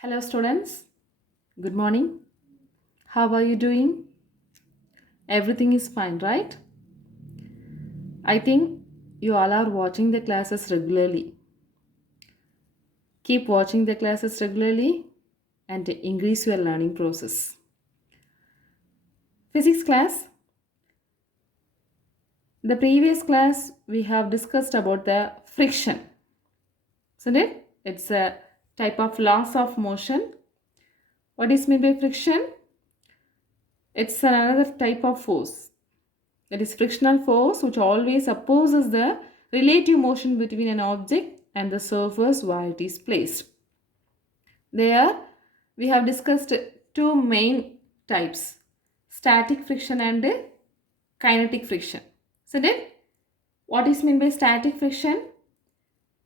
Hello, students. Good morning. How are you doing? Everything is fine, right? I think you all are watching the classes regularly. Keep watching the classes regularly and increase your learning process. Physics class. The previous class we have discussed about the friction, isn't it? It's a type of loss of motion. What is meant by friction? It's another type of force. That is frictional force which always opposes the relative motion between an object and the surface where it is placed. There we have discussed two main types, static friction and kinetic friction. So then what is meant by static friction?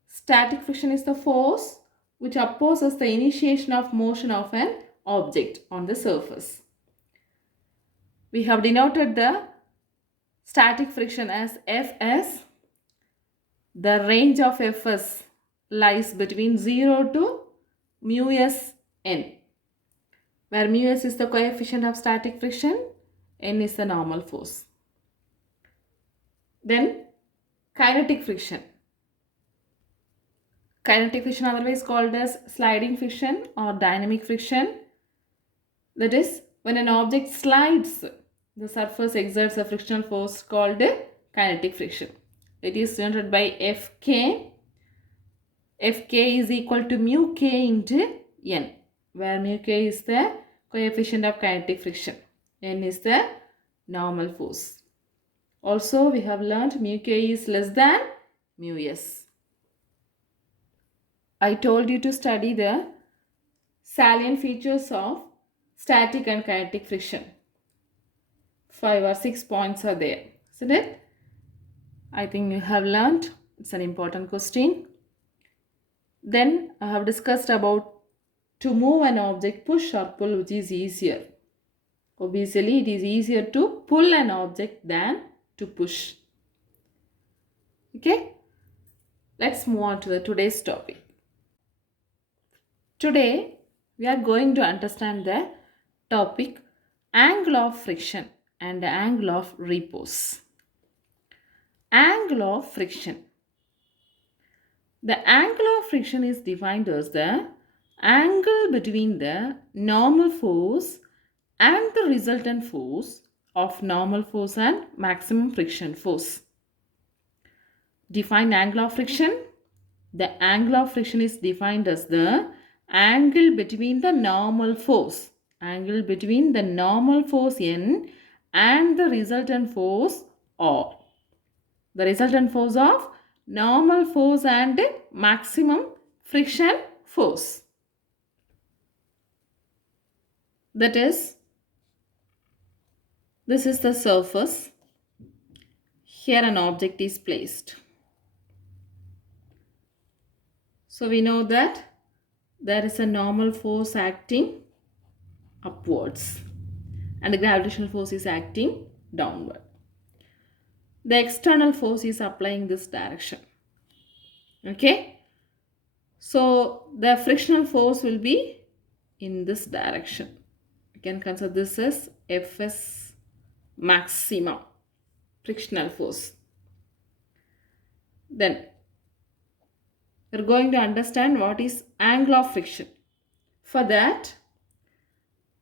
Static friction is the force which opposes the initiation of motion of an object on the surface. We have denoted the static friction as Fs. The range of Fs lies between 0 to mu s n, where mu s is the coefficient of static friction, n is the normal force. Then kinetic friction. Kinetic friction, otherwise called as sliding friction or dynamic friction. That is, when an object slides, the surface exerts a frictional force called kinetic friction. It is denoted by Fk. Fk is equal to mu k into n, where mu k is the coefficient of kinetic friction, n is the normal force. Also, we have learnt mu k is less than mu s. I told you to study the salient features of static and kinetic friction. 5 or 6 points are there, isn't it? I think you have learnt. It's an important question. Then I have discussed about to move an object, push or pull, which is easier. Obviously, it is easier to pull an object than to push. Okay, let's move on to the today's topic. Today, we are going to understand the topic angle of friction and the angle of repose. Angle of friction. The angle of friction is defined as the angle between the normal force and the resultant force of normal force and maximum friction force. Define angle of friction. The angle of friction is defined as the angle between the normal force, n and the resultant force R. The resultant force of normal force and maximum friction force. That is, this is the surface. Here an object is placed. So we know that there is a normal force acting upwards and the gravitational force is acting downward. The external force is applying this direction. Okay. So the frictional force will be in this direction. You can consider this as Fs maximum, frictional force. Then we are going to understand what is angle of friction. For that,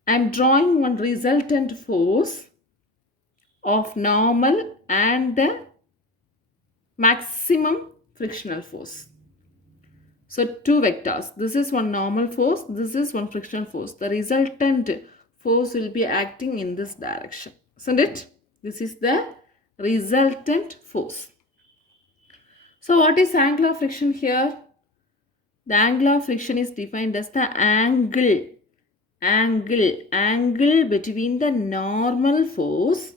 I am drawing one resultant force of normal and the maximum frictional force. So two vectors. This is one normal force, this is one frictional force. The resultant force will be acting in this direction, isn't it? This is the resultant force. So what is angle of friction here? The angle of friction is defined as the angle between the normal force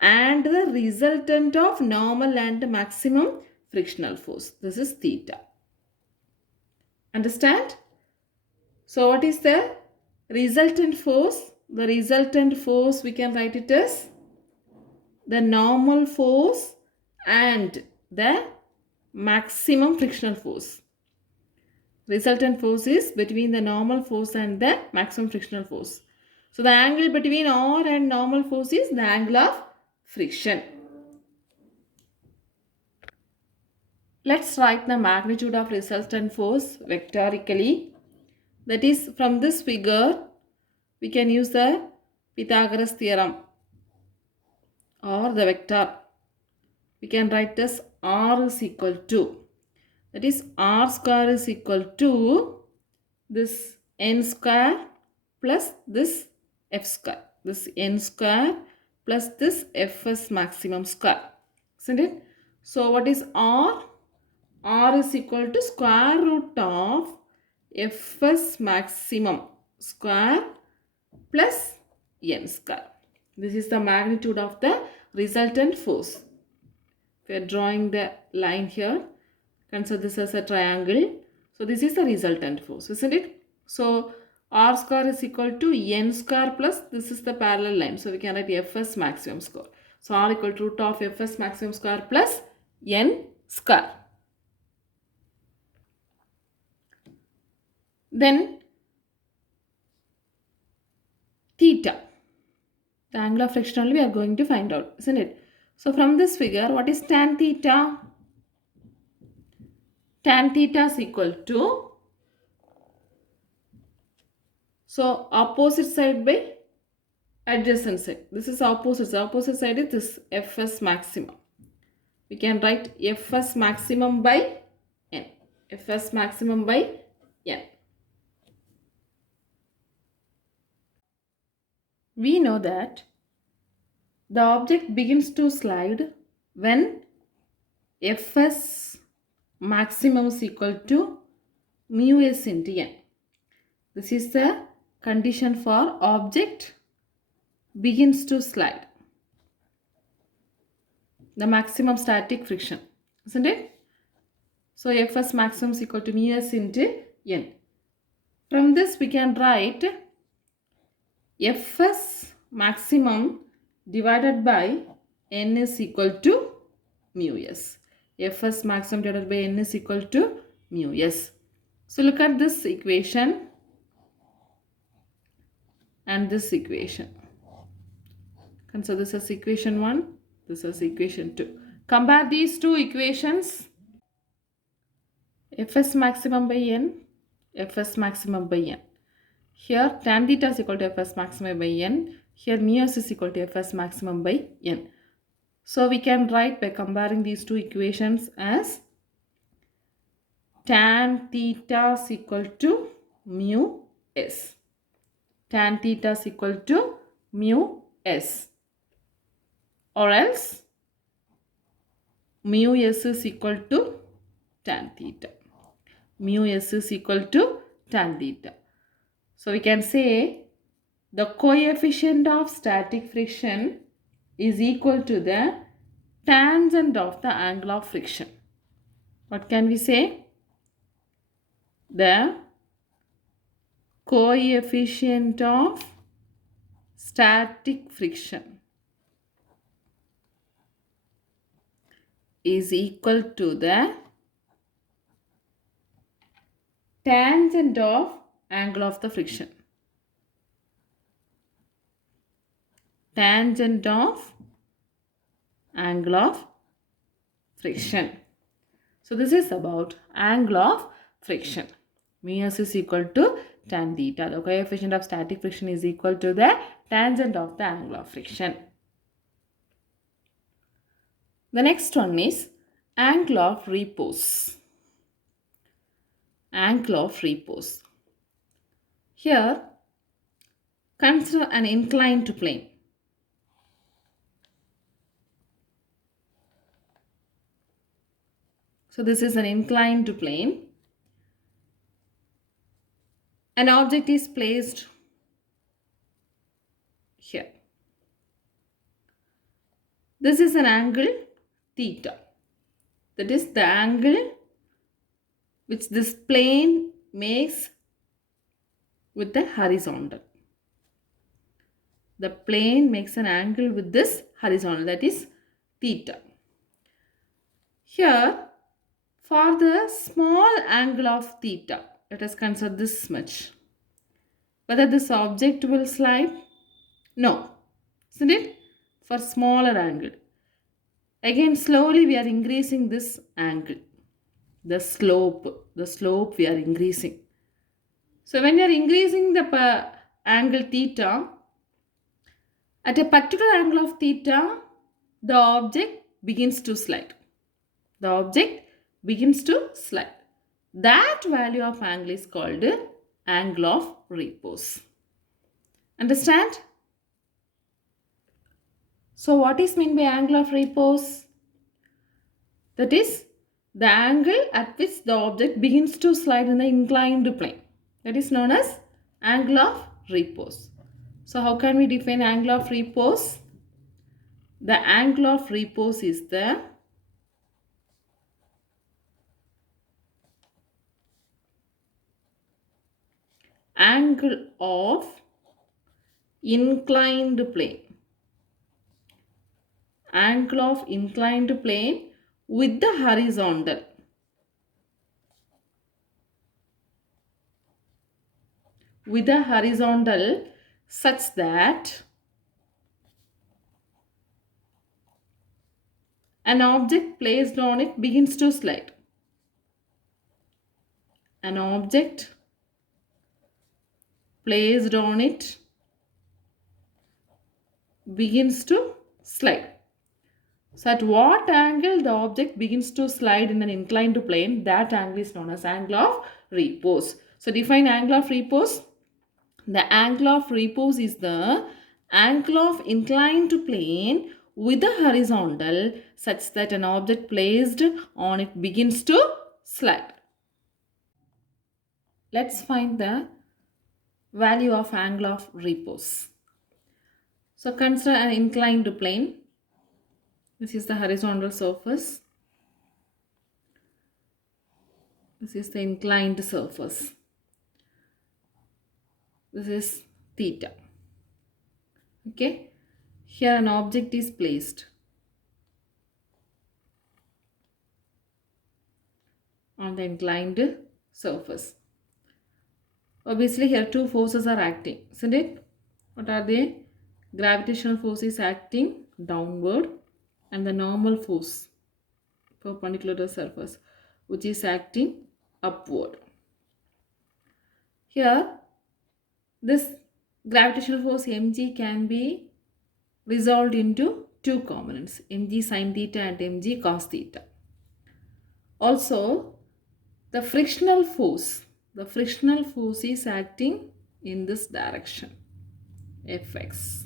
and the resultant of normal and maximum frictional force. This is theta. Understand? So what is the resultant force? The resultant force, we can write it as the normal force and the maximum frictional force. Resultant force is between the normal force and the maximum frictional force. So the angle between R and normal force is the angle of friction. Let's write the magnitude of resultant force vectorically. That is, from this figure, we can use the Pythagoras theorem or the vector. We can write this R is equal to, that is R square is equal to this N square plus this F square. This N square plus this Fs maximum square. Isn't it? So what is R? R is equal to square root of Fs maximum square plus N square. This is the magnitude of the resultant force. We are drawing the line here. Consider this as a triangle. So this is the resultant force, isn't it? So R square is equal to N square plus this is the parallel line. So we can write Fs maximum square. So R equal to root of Fs maximum square plus N square. Then theta. The angle of friction only we are going to find out, isn't it? So from this figure, what is tan theta? Tan theta is equal to, so opposite side by adjacent side. This is opposite. The opposite side is this Fs maximum. We can write Fs maximum by N. Fs maximum by N. We know that the object begins to slide when Fs maximum is equal to mu s into N. This is the condition for object begins to slide. The maximum static friction, isn't it? So Fs maximum is equal to mu s into N. From this we can write Fs maximum divided by N is equal to mu s. Fs maximum divided by N is equal to mu s. So look at this equation and this equation. Consider this as equation 1, this is equation 2. Compare these two equations. Fs maximum by N, Fs maximum by N. Here tan theta is equal to Fs maximum by N. Here mu s is equal to Fs maximum by N. So we can write by comparing these two equations as tan theta is equal to mu s. Tan theta is equal to mu s. Or else mu s is equal to tan theta. Mu s is equal to tan theta. So we can say the coefficient of static friction is equal to the tangent of the angle of friction. What can we say? The coefficient of static friction is equal to the tangent of angle of the friction. Tangent of angle of friction. So this is about angle of friction. Mu s is equal to tan theta. The coefficient of static friction is equal to the tangent of the angle of friction. The next one is angle of repose. Angle of repose. Here, consider an inclined plane. So this is an inclined plane. An object is placed here. This is an angle theta. That is the angle which this plane makes with the horizontal. The plane makes an angle with this horizontal, that is theta. Here, for the small angle of theta, let us consider this much. Whether this object will slide? No. Isn't it? For smaller angle. Again, slowly we are increasing this angle. The slope we are increasing. So when you are increasing the angle theta, at a particular angle of theta, the object begins to slide. The object begins to slide. That value of angle is called angle of repose. Understand? So what is meant by angle of repose? That is the angle at which the object begins to slide in the inclined plane. That is known as angle of repose. So how can we define angle of repose? The angle of repose is the angle of inclined plane. Angle of inclined plane with the horizontal. With the horizontal such that an object placed on it begins to slide. An object placed on it begins to slide. So at what angle the object begins to slide in an inclined plane, that angle is known as angle of repose. So define angle of repose. The angle of repose is the angle of inclined plane with the horizontal such that an object placed on it begins to slide. Let's find the value of angle of repose. So consider an inclined plane. This is the horizontal surface. This is the inclined surface. This is theta. Okay. Here an object is placed on the inclined surface. Obviously here two forces are acting, isn't it? What are they? Gravitational force is acting downward and the normal force perpendicular to the surface which is acting upward. Here this gravitational force mg can be resolved into two components, mg sin theta and mg cos theta. Also the frictional force is acting in this direction, fx,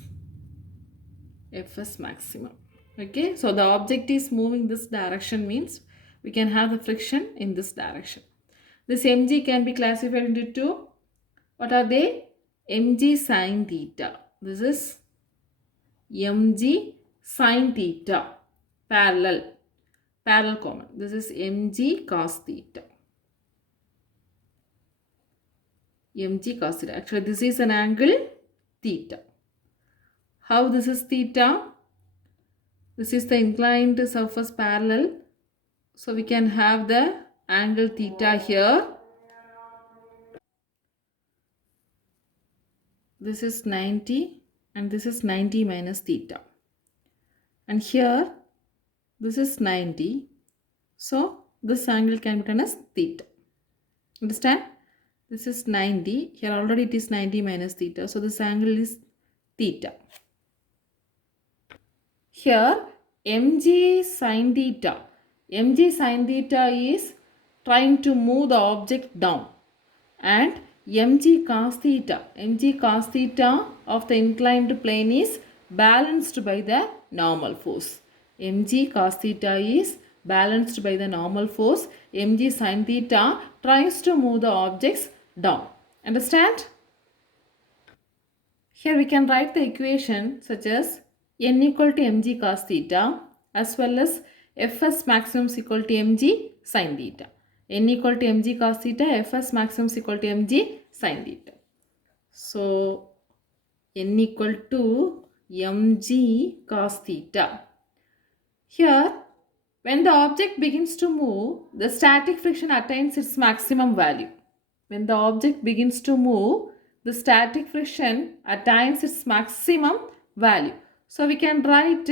fs maximum. Okay, so the object is moving this direction means we can have the friction in this direction. This mg can be classified into two. What are they? mg sin theta. This is mg sin theta, parallel common. This is mg cos theta. mg cos theta. Actually, this is an angle theta. How this is theta? This is the inclined surface parallel. So we can have the angle theta here. This is 90 and this is 90 minus theta. And here this is 90. So this angle can be written as theta. Understand? This is 90. Here already it is 90 minus theta. So this angle is theta. Here mg sin theta. mg sin theta is trying to move the object down. And mg cos theta of the inclined plane is balanced by the normal force. mg cos theta is balanced by the normal force. mg sin theta tries to move the objects down. Understand? Here we can write the equation such as n equal to mg cos theta as well as fs maximum is equal to mg sin theta. N equal to mg cos theta, fs maximum is equal to mg sin theta. So n equal to mg cos theta. Here when the object begins to move, the static friction attains its maximum value. when the object begins to move, the static friction attains its maximum value. So we can write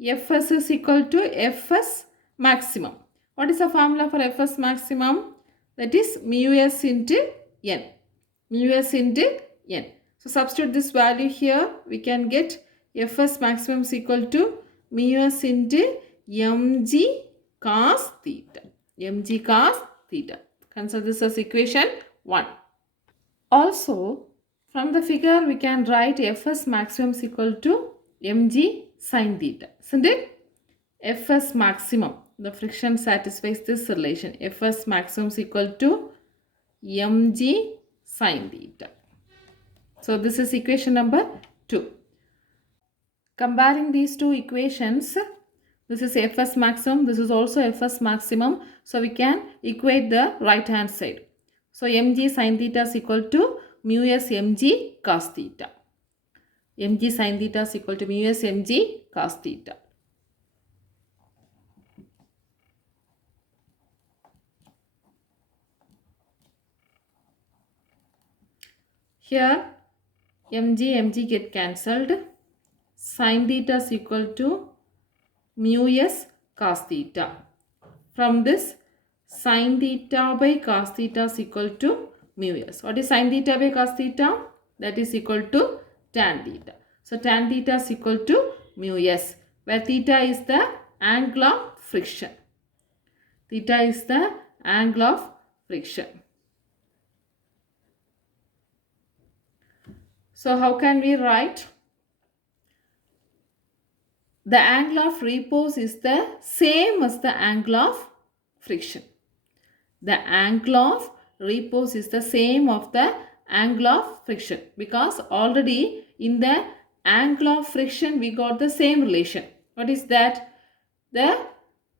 Fs is equal to Fs maximum. What is the formula for Fs maximum? That is mu s into n. Mu s into n. So substitute this value here. We can get Fs maximum is equal to mu s into mg cos theta. Mg cos theta. Consider this as equation 1. Also, from the figure we can write Fs maximum is equal to mg sin theta. Isn't it? Fs maximum. The friction satisfies this relation. Fs maximum is equal to mg sin theta. So this is equation number 2. Comparing these two equations, this is Fs maximum, this is also Fs maximum. So we can equate the right hand side. So mg sin theta is equal to mu s mg cos theta. Mg sin theta is equal to mu s mg cos theta. Here mg get cancelled. Sin theta is equal to mu s cos theta. From this, sin theta by cos theta is equal to mu s. What is sin theta by cos theta? That is equal to tan theta. So tan theta is equal to mu s, where theta is the angle of friction. Theta is the angle of friction. So how can we write? The angle of repose is the same as the angle of friction. The angle of repose is the same of the angle of friction, because already in the angle of friction we got the same relation. What is that? The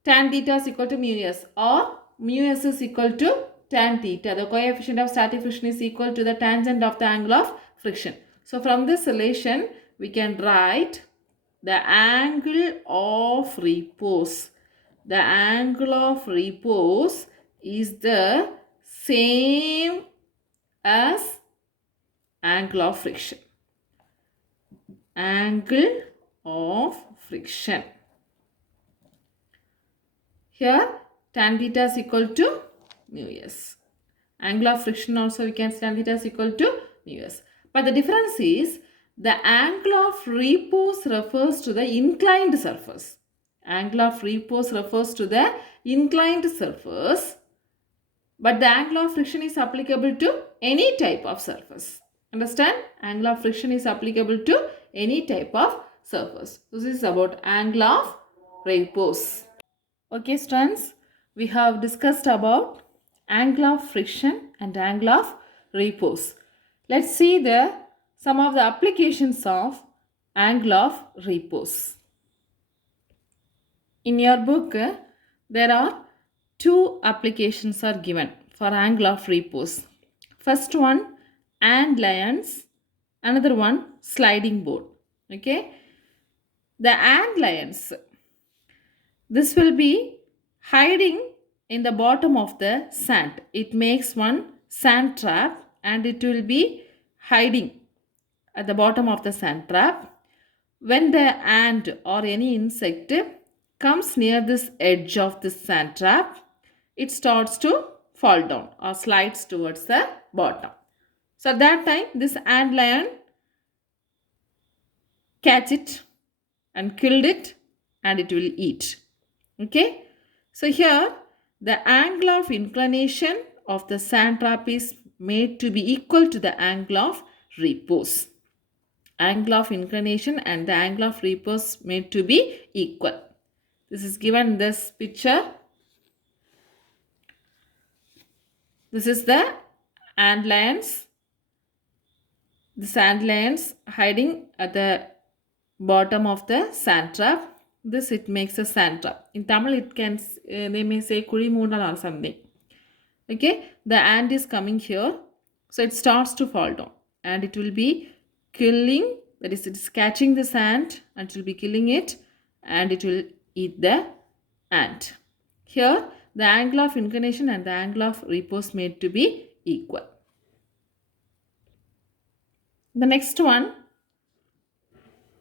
tan theta is equal to mu s, or mu s is equal to tan theta. The coefficient of static friction is equal to the tangent of the angle of friction. So from this relation we can write the angle of repose. The angle of repose is the same as angle of friction. Angle of friction. Here tan theta is equal to mu s. Angle of friction also we can say tan theta is equal to mu s. But the difference is the angle of repose refers to the inclined surface. Angle of repose refers to the inclined surface, but the angle of friction is applicable to any type of surface. Understand? Angle of friction is applicable to any type of surface. This is about angle of repose. Okay, students, we have discussed about angle of friction and angle of repose. Let's see some of the applications of angle of repose. In your book, there are 2 applications are given for angle of repose. First one, ant lions. Another one, sliding board. Okay. The ant lions, this will be hiding in the bottom of the sand. It makes one sand trap and it will be hiding at the bottom of the sand trap. When the ant or any insect comes near this edge of this sand trap, it starts to fall down or slides towards the bottom. So at that time, this ant lion catch it and killed it and it will eat. Okay. So here the angle of inclination of the sand trap is made to be equal to the angle of repose. Angle of inclination and the angle of repose made to be equal. This is given in this picture. This is the ant lions. The sand lions hiding at the bottom of the sand trap. This it makes a sand trap. In Tamil it can, they may say kuri moonal or something. Okay, the ant is coming here. So it starts to fall down and it will be killing, that is, it is catching the ant and it will be killing it and it will eat the ant. Here the angle of inclination and the angle of repose made to be equal. The next one,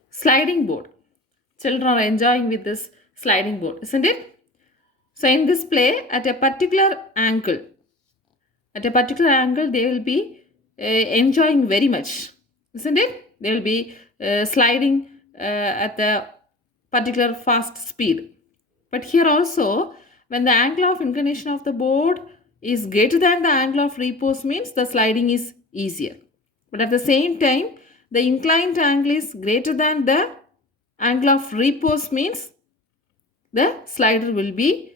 sliding board. Children are enjoying with this sliding board, isn't it? So in this play, at a particular angle, they will be enjoying very much, isn't it? They will be sliding at the particular fast speed. But here also, when the angle of inclination of the board is greater than the angle of repose, means the sliding is easier. But at the same time, the inclined angle is greater than the angle of repose, means the slider will be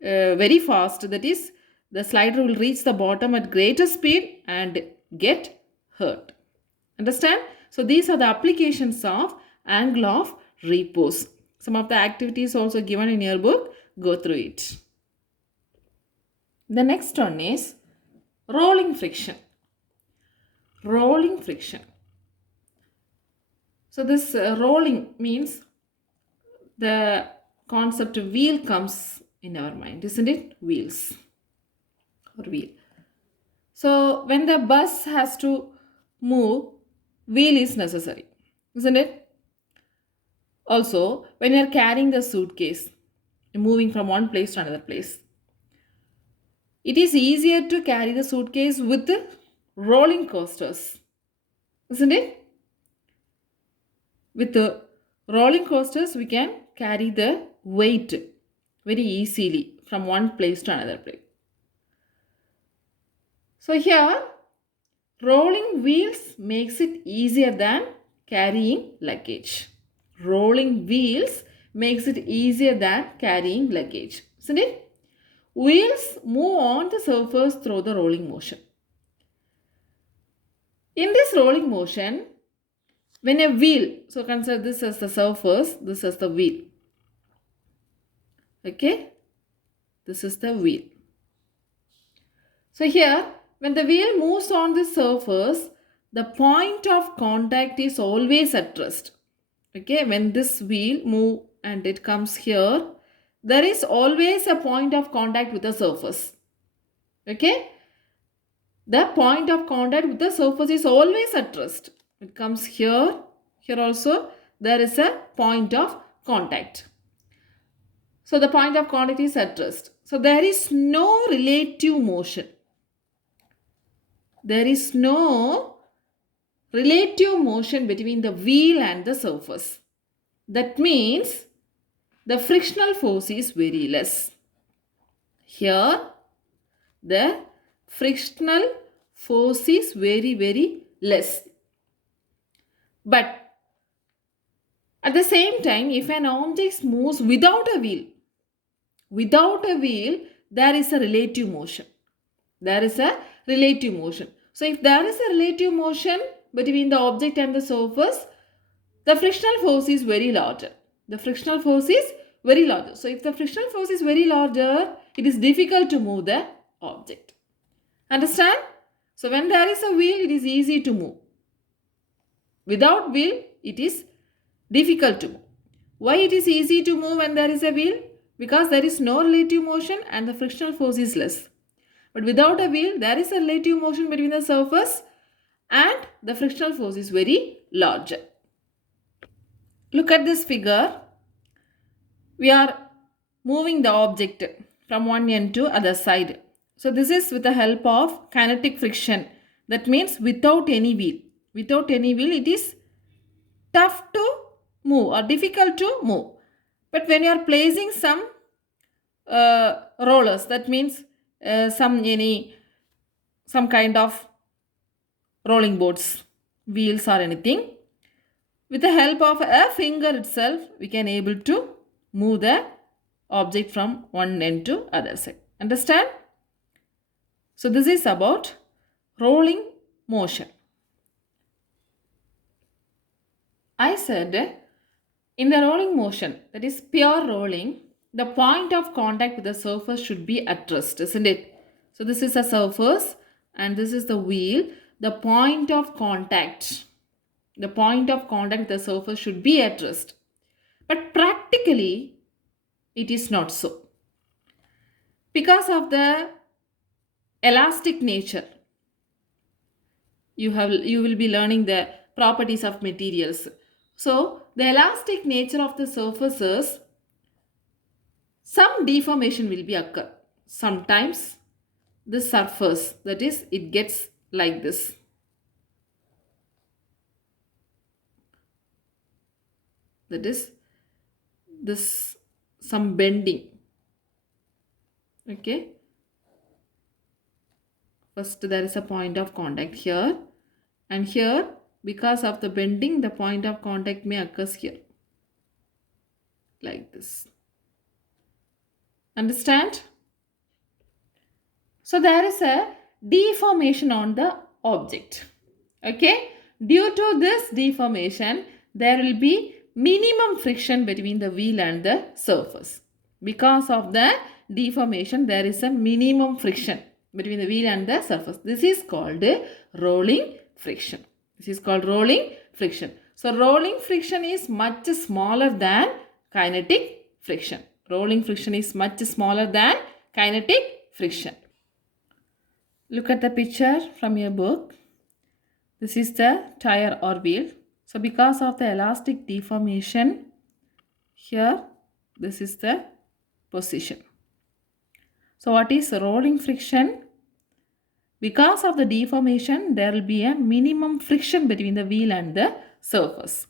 very fast. That is, the slider will reach the bottom at greater speed and get hurt. Understand? So these are the applications of angle of repose. Some of the activities also given in your book. Go through it. The next one is rolling friction. Rolling friction. So this rolling means the concept of wheel comes in our mind, isn't it? Wheels or wheel. So when the bus has to move, wheel is necessary, isn't it? Also, when you are carrying the suitcase, moving from one place to another place, it is easier to carry the suitcase with the rolling coasters, isn't it? With the rolling coasters, we can carry the weight very easily from one place to another place. So here, rolling wheels makes it easier than carrying luggage. Rolling wheels makes it easier than carrying luggage, isn't it? Wheels move on the surface through the rolling motion. In this rolling motion, when a wheel, so consider this as the surface, this as the wheel. Okay, this is the wheel. So here, when the wheel moves on the surface, the point of contact is always at rest. Okay, when this wheel move and it comes here, there is always a point of contact with the surface. Okay, the point of contact with the surface is always at rest. It comes here, here also there is a point of contact. So the point of contact is at rest. So there is no relative motion. There is no relative motion between the wheel and the surface. That means the frictional force is very less. Here, the frictional force is very less. But at the same time, if an object moves without a wheel, there is a relative motion. There is a relative motion. So if there is a relative motion between the object and the surface, the frictional force is very larger. The frictional force is very larger. So if the frictional force is very larger, it is difficult to move the object. Understand? So when there is a wheel, it is easy to move. Without wheel, it is difficult to move. Why it is easy to move when there is a wheel? Because there is no relative motion and the frictional force is less. But without a wheel, there is a relative motion between the surface and the frictional force is very larger. Look at this figure. We are moving the object from one end to other side. So this is with the help of kinetic friction. That means without any wheel. Without any wheel, it is tough to move or difficult to move. But when you are placing some rollers, that means some kind of rolling boards, wheels or anything, with the help of a finger itself, we can able to move the object from one end to other side. Understand? So this is about rolling motion. I said in the rolling motion, that is pure rolling, the point of contact with the surface should be at rest, isn't it? So this is a surface and this is the wheel. The point of contact with the surface should be at rest. But practically, it is not so. Because of the elastic nature. You will be learning the properties of materials. So the elastic nature of the surfaces, some deformation will be occur. Sometimes the surface, that is, it gets like this. That is this some bending. Okay. First there is a point of contact here, and here because of the bending the point of contact may occurs here like this. Understand? So there is a deformation on the object. Okay. Due to this deformation, there will be minimum friction between the wheel and the surface. Because of the deformation, there is a minimum friction between the wheel and the surface. This is called rolling friction. This is called rolling friction. So rolling friction is much smaller than kinetic friction. Rolling friction is much smaller than kinetic friction. Look at the picture from your book. This is the tire or wheel. So because of the elastic deformation, here this is the position. So what is rolling friction? Because of the deformation, there will be a minimum friction between the wheel and the surface.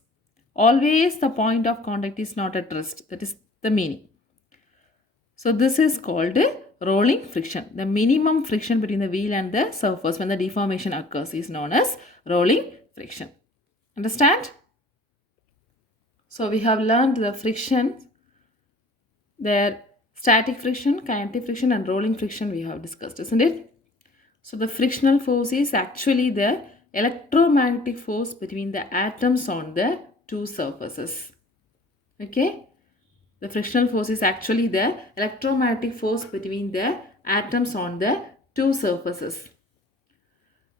Always the point of contact is not at rest. That is the meaning. So this is called rolling friction. The minimum friction between the wheel and the surface when the deformation occurs is known as rolling friction. Understand? So we have learned the friction, their static friction, kinetic friction and rolling friction we have discussed, isn't it? So the frictional force is actually the electromagnetic force between the atoms on the two surfaces. Okay? The frictional force is actually the electromagnetic force between the atoms on the two surfaces.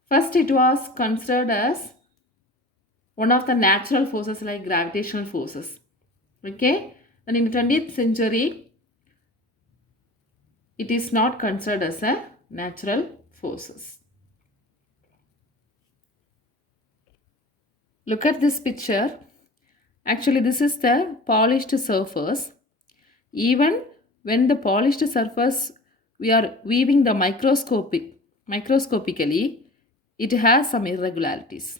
First, it was considered as one of the natural forces like gravitational forces. Okay? And in the 20th century, it is not considered as a natural forces. Look at this picture. Actually, this is the polished surface. Even when the polished surface we are viewing the microscopically, it has some irregularities.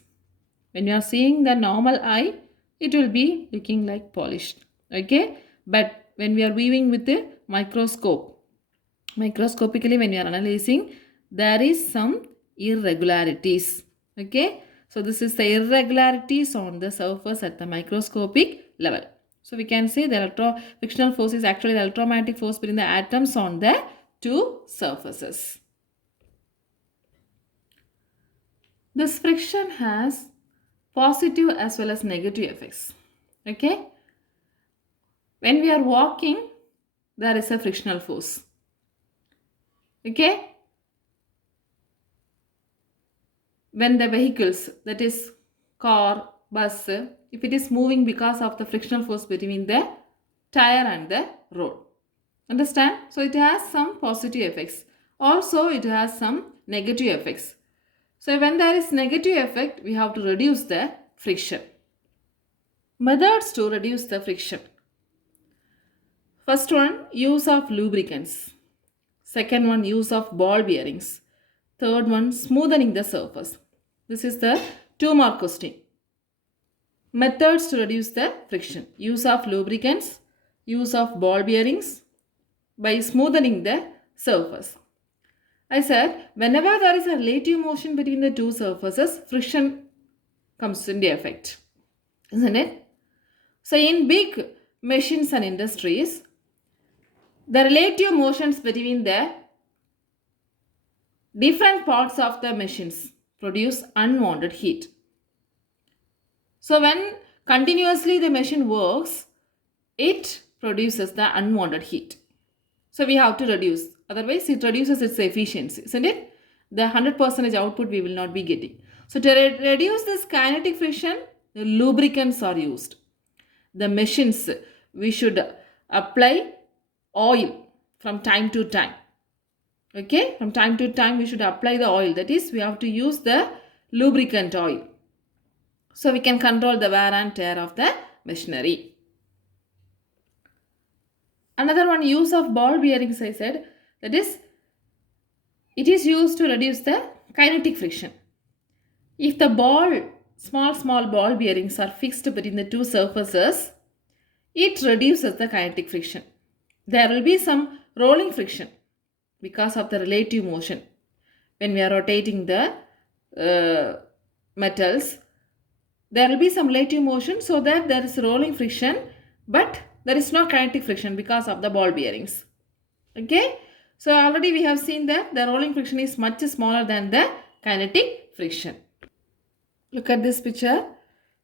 When you are seeing the normal eye, it will be looking like polished. Okay, but when we are viewing with the microscopically when we are analyzing, there is some irregularities. Okay, so this is the irregularities on the surface at the microscopic level. So we can say the frictional force is actually the electromagnetic force between the atoms on the two surfaces. This friction has positive as well as negative effects. Okay, when we are walking, there is a frictional force. Okay, when the vehicles, that is car, bus, if it is moving because of the frictional force between the tire and the road. Understand? So it has some positive effects. Also it has some negative effects. So when there is negative effect, we have to reduce the friction. Methods to reduce the friction. First one, use of lubricants. Second one, use of ball bearings. Third one, smoothing the surface. This is the 2 mark question. Methods to reduce the friction. Use of lubricants, use of ball bearings, by smoothing the surface. I said, whenever there is a relative motion between the two surfaces, friction comes into effect. Isn't it? So in big machines and industries, the relative motions between the different parts of the machines produce unwanted heat. So when continuously the machine works, it produces the unwanted heat. So we have to reduce. Otherwise, it reduces its efficiency, isn't it? The 100% output we will not be getting. So to reduce this kinetic friction, the lubricants are used. The machines, we should apply oil from time to time. Okay, from time to time we should apply the oil. That is, we have to use the lubricant oil. So we can control the wear and tear of the machinery. Another one use of ball bearings I said, that is, it is used to reduce the kinetic friction. If the small ball bearings are fixed between the two surfaces, it reduces the kinetic friction. There will be some rolling friction because of the relative motion. When we are rotating the metals, there will be some relative motion, so that there is rolling friction, but there is no kinetic friction because of the ball bearings. Okay, so already we have seen that the rolling friction is much smaller than the kinetic friction. Look at this picture.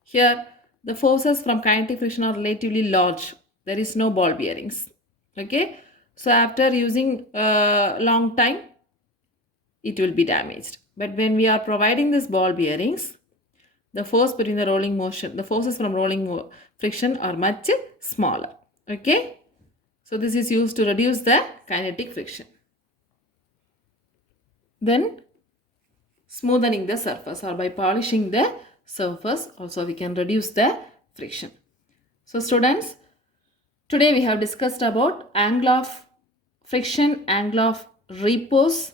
Here the forces from kinetic friction are relatively large. There is no ball bearings. Okay, so after using a long time, it will be damaged. But when we are providing this ball bearings, the force between the rolling motion, the forces from rolling friction are much smaller. Okay, so this is used to reduce the kinetic friction. Then smoothing the surface, or by polishing the surface also we can reduce the friction. So students, today we have discussed about angle of friction, angle of repose,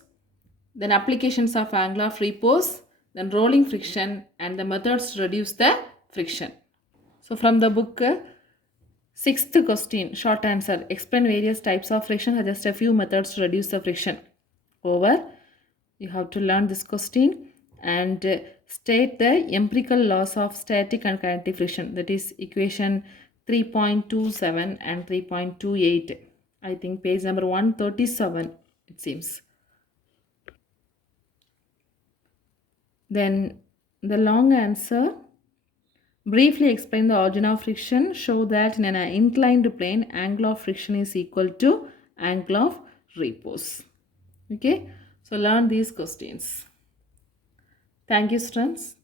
then applications of angle of repose, then rolling friction, and the methods to reduce the friction. So from the book, sixth question, short answer, explain various types of friction, suggest a few methods to reduce the friction. Over. You have to learn this question and state the empirical laws of static and kinetic friction. That is equation 3.27 and 3.28. I think page number 137 it seems. Then the long answer. Briefly explain the origin of friction. Show that in an inclined plane, angle of friction is equal to angle of repose. Okay. So learn these questions. Thank you, students.